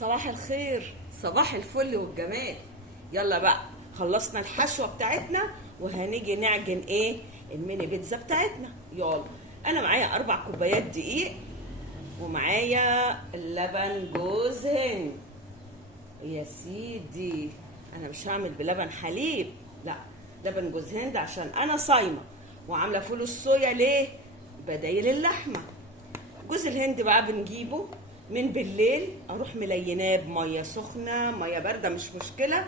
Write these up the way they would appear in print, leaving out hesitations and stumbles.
صباح الخير، صباح الفل والجمال. يلا بقى، خلصنا الحشوة بتاعتنا وهنيجي نعجن ايه الميني بيتزا بتاعتنا. يلا، انا معايا 4 كوبايات دقيق، ومعايا اللبن جوز هند. يا سيدي، انا مش هعمل بلبن حليب، لا، لبن جوز هند عشان انا صايمه وعامله فول الصويا. ليه؟ بدايل اللحمه. جوز الهند بقى بنجيبه من بالليل، اروح مليناه بميه سخنه، ميه بارده مش مشكله،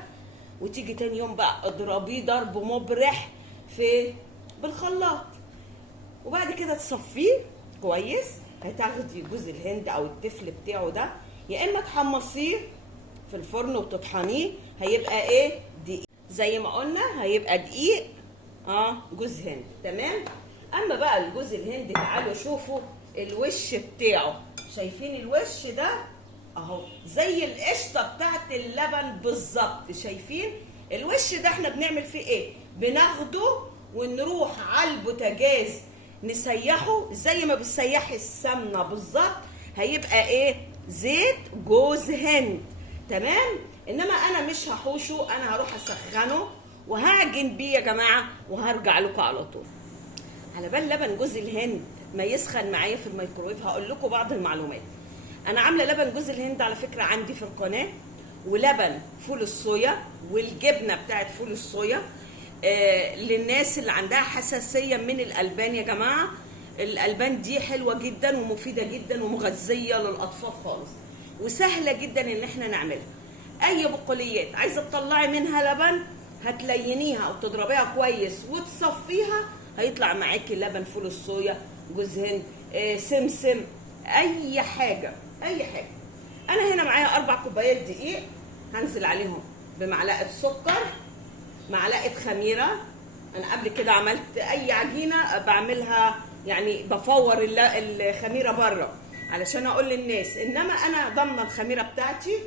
وتيجي تاني يوم بقى اضربيه ضرب مبرح في بالخلاط، وبعد كده تصفيه كويس. هتاخدي جوز الهند او التفل بتاعه ده، يا اما تحمصيه في الفرن وتطحنيه، هيبقى ايه؟ دقيق زي ما قلنا، هيبقى دقيق جوز هند. تمام. اما بقى الجوز الهند، تعالوا شوفوا الوش بتاعه. شايفين الوش ده اهو زي القشطه بتاعت اللبن بالظبط. شايفين الوش ده؟ احنا بنعمل فيه ايه؟ بناخده ونروح على البوتاجاز نسيحه زي ما بتسيحي السمنه بالظبط، هيبقى ايه؟ زيت جوز هند. تمام. انما انا مش هحوشه، انا هروح اسخنه وهعجن بيه يا جماعه، وهرجع لكم على طول. على بال لبن جوز الهند ما يسخن معايا في الميكرويف، هقول لكم بعض المعلومات. انا عامله لبن جوز الهند على فكره عندي في القناه، ولبن فول الصويا، والجبنه بتاعت فول الصويا. للناس اللي عندها حساسيه من الالبان يا جماعه، الالبان دي حلوه جدا ومفيده جدا ومغذيه للاطفال خالص، وسهله جدا ان احنا نعملها. اي بقوليات عايزه تطلعي منها لبن، هتلينيها او تضربيها كويس وتصفيها، هيطلع معاكي لبن فول الصويا، جوز هند، سمسم، اي حاجه اي حاجه. انا هنا معايا 4 كوبايات دقيق، هنزل عليهم بمعلقه سكر، معلقه خميره. انا قبل كده عملت اي عجينه بعملها يعني بفور الخميره بره علشان اقول للناس، انما انا ضامنه الخميره بتاعتي،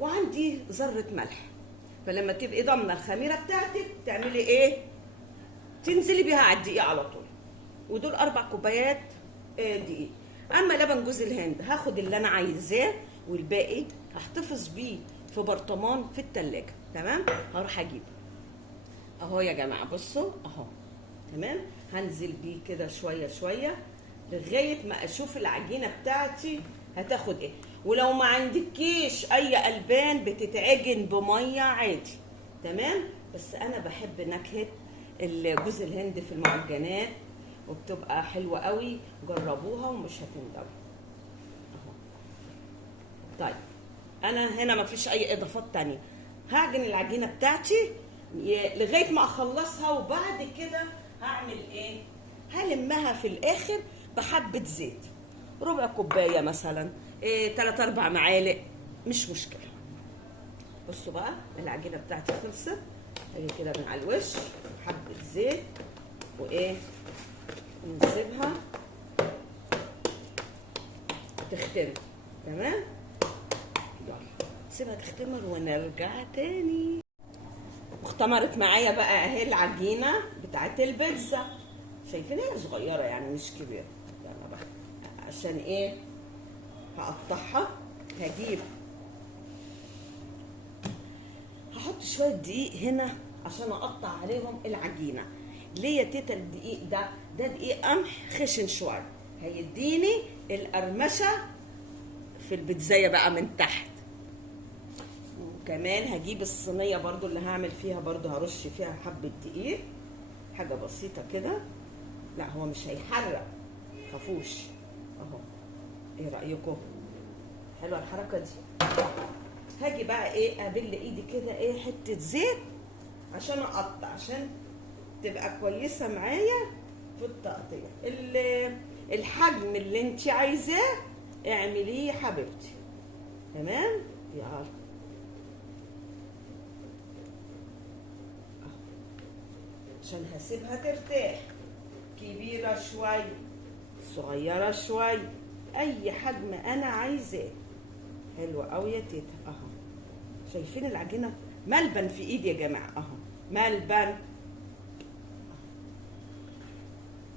وعندي ذره ملح. فلما تبقي ضامنه الخميره بتاعتك تعملي ايه؟ تنزلي بيها على الدقيق على طول. ودول 4 كوبايات دقيق. اما لبن جوز الهند، هاخد اللي انا عايزاه والباقي هحتفظ بيه في برطمان في التلاجة. تمام. هروح اجيبه اهو يا جماعه، بصوا اهو. تمام. هنزل بيه كده شويه شويه لغايه ما اشوف العجينه بتاعتي هتاخد ايه. ولو ما عندكيش اي البان بتتعجن بميه عادي. تمام. بس انا بحب نكهه جوز الهند في المعجنات وبتبقى حلوه قوي، جربوها ومش هتندموا اهو. طيب، انا هنا مفيش اي اضافات تانية. هعجن العجينه بتاعتي لغايه ما اخلصها، وبعد كده هعمل ايه؟ هلمها في الاخر بحبه زيت، ربع كوبايه مثلا، 3-4 معالق، مش مشكله. بصوا بقى، العجينه بتاعتي خلصت، اجي كده من على الوش حبه زيت، وايه، نسيبها تختمر. تمام. يلا سيبها تختمر ونرجع تاني. اختمرت معايا بقى اهي العجينه بتاعت البيتزا. شايفين هي صغيره يعني مش كبيره. يلا بقى، عشان ايه؟ هقطعها. هحط شويه دقيق هنا عشان اقطع عليهم العجينه. ليه يا تيتا الدقيق ده دقيق قمح خشن شويه، هيديني القرمشه في البيتزايه بقى من تحت. وكمان هجيب الصينيه برضو اللي هعمل فيها، برضو هرش فيها حبه دقيق، حاجه بسيطه كده. لا هو مش هيحرق، خافوش اهو. ايه رايكم؟ حلوه الحركه دي. هاجي بقى ايه، ابل ايدي كده ايه حته زيت عشان اقطع، عشان تبقى كويسه معايا في التقطيع. الحجم اللي انت عايزاه اعمليه يا حبيبتي. تمام. يلا عشان هسيبها ترتاح، كبيره شويه صغيره شويه، اي حجم انا عايزاه. حلوه قوي يا تيتا اهو. شايفين العجينه ملبن في ايدي يا جماعه اهو، ملبن.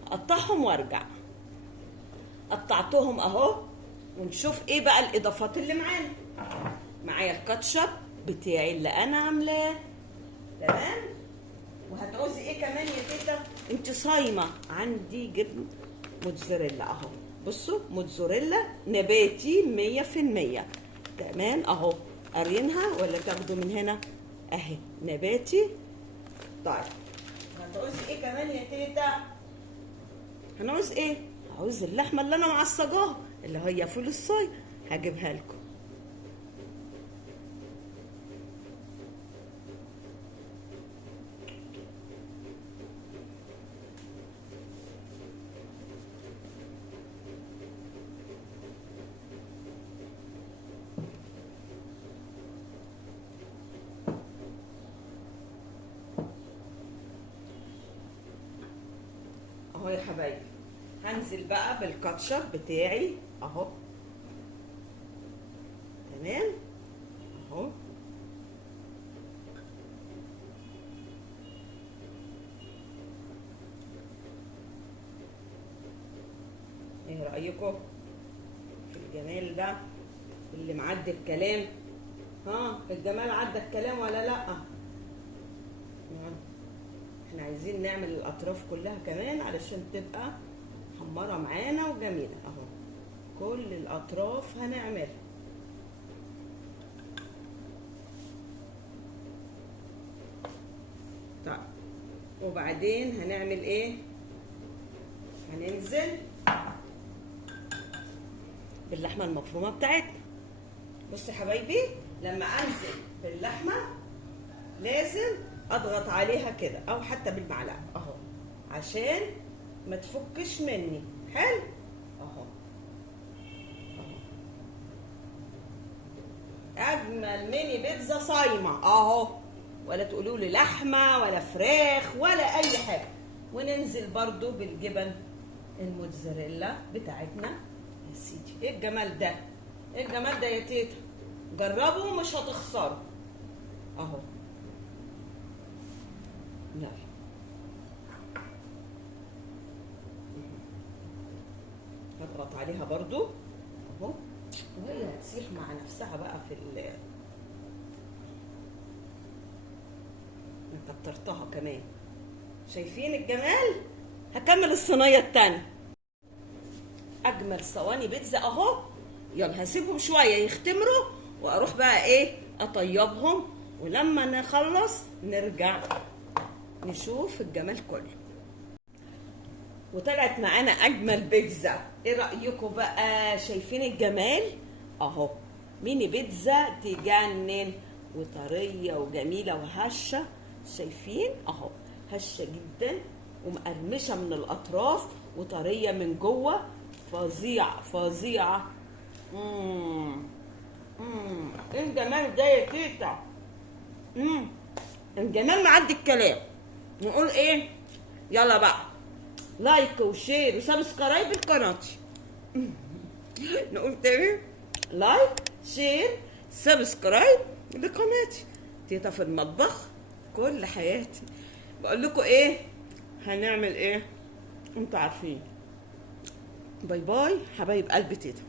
اقطعهم وارجع. قطعتهم اهو ونشوف ايه بقى الاضافات اللي معانا. معايا الكاتشب بتاعي اللي انا عاملاه، تمام. وهتعوزي ايه كمان يا تيتا؟ انت صايمه. عندي جبن موتزاريلا اهو، بصوا موتزاريلا نباتي 100%، تمام اهو. قارينها ولا تاخدوا من هنا؟ اهي نباتي. طيب هتعوزي ايه كمان يا تيتا؟ هنعوز ايه؟ هعوز اللحمه اللي انا معصجاها اللي هي فول الصويا، هجيبها لكم. اهو يا حبايبي، هنزل بقى بالكاتشب بتاعي اهو، تمام اهو. ايه رايكم في الجمال ده اللي معدي الكلام؟ ها الجمال عدى الكلام ولا لا؟ احنا عايزين نعمل الاطراف كلها كمان علشان تبقى محمره معانا وجميله اهو. كل الاطراف هنعملها. طيب وبعدين هنعمل ايه؟ هننزل باللحمه المفرومه بتاعتنا. بصوا يا حبايبي، لما انزل باللحمه لازم اضغط عليها كده او حتى بالمعلقه اهو عشان ما تفكش مني. حلو اهو. اجمل ميني بيتزا صايمه اهو، ولا تقولوا لي لحمه ولا فراخ ولا اي حاجه. وننزل برضو بالجبن الموتزاريلا بتاعتنا يا سيدي. ايه الجمال ده؟ ايه الجمال ده يا تيتا؟ جربوا مش هتخسروا اهو. يلا هضغط عليها برضو اهو، وهي هتسيح مع نفسها بقى في انا كترتها كمان. شايفين الجمال؟ هكمل الصينيه التانيه. اجمل صواني بيتزا اهو. يلا هسيبهم شويه يختمروا واروح بقى ايه اطيبهم، ولما نخلص نرجع نشوف الجمال كله. وطلعت معانا اجمل بيتزا. ايه رايكم بقى؟ شايفين الجمال اهو؟ ميني بيتزا تجنن وطريه وجميله وهشه. شايفين اهو؟ هشه جدا ومقرمشه من الاطراف وطريه من جوه. فظيعه فظيعه. ايه الجمال ده يا تيتا؟ الجمال معدي الكلام. نقول ايه؟ يلا بقى لايك وشير وسبسكرايب لقناتي. نقول تاني لايك شير سبسكرايب لقناتي تيتا في المطبخ كل حياتي. بقول لكم ايه هنعمل ايه؟ انتوا عارفين. باي باي حبايب قلب تيتا.